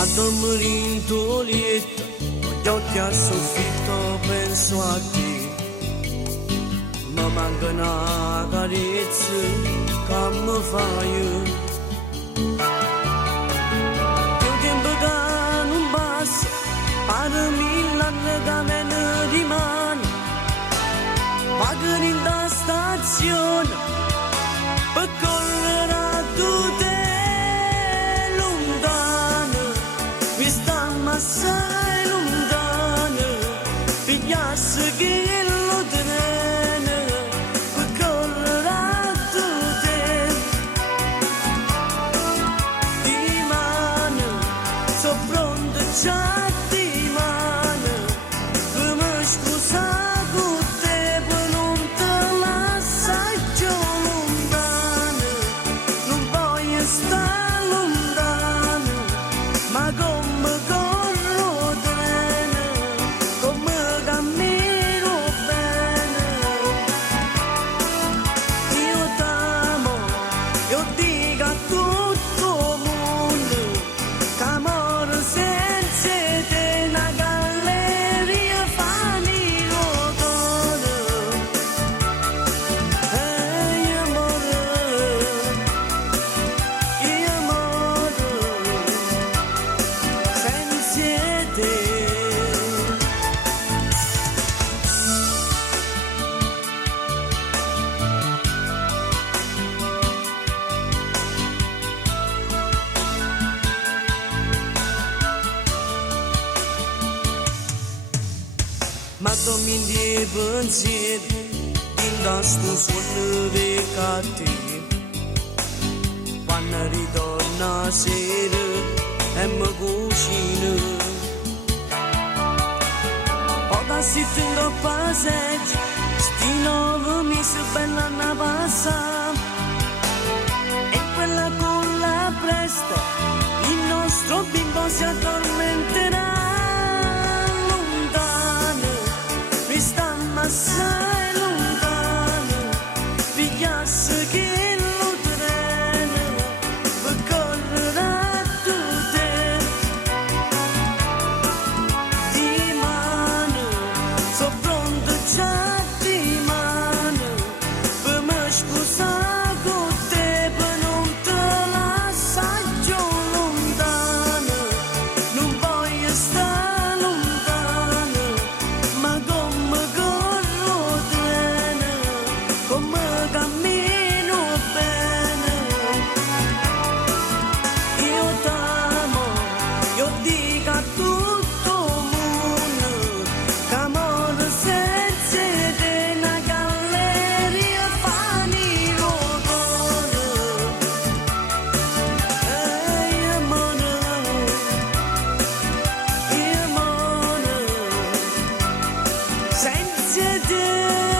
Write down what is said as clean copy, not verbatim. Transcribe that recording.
Ma dormire in tuo letto, con gli occhi al soffitto penso a te. Mi manca una carezza che mi fai. Il tempo che non passa, pare mille anni che me ne rimane. Magari in da stazione, per correre a tutte lontane. Mi sta assai lontane, pigliassi che lo treno, per correre a tutte. Di mano, so pronto già di mano, per me scusa con te, per non te lasciare giù lontano. Non voglio stare lontano, ma come corro treno, come cammino bene. Io t'amo, io dico a tutto il mondo, che amore senza te è una galleria fanno cuore. Amore, senza te. Ma dormi di pensieri, in sto suono di cattivi. Quando ritorna a sera e mi cucina, ora si tengo passeggio, sti 9 mesi bella na passa. E quella con la presto, il nostro bimbo si addormenterà. Mi sta assai lontano, pigliassi che lo treno, per correre a tutte. Di mano, so pronto già di mano, per me scusa con te, per non te lasciare giù lontano. Non voglio stare lontano, ma come corro treno, come cammino bene. Io t'amo, io dico a tutto il mondo, che amore senza te è una galleria fanno cuore. Amore, senza te.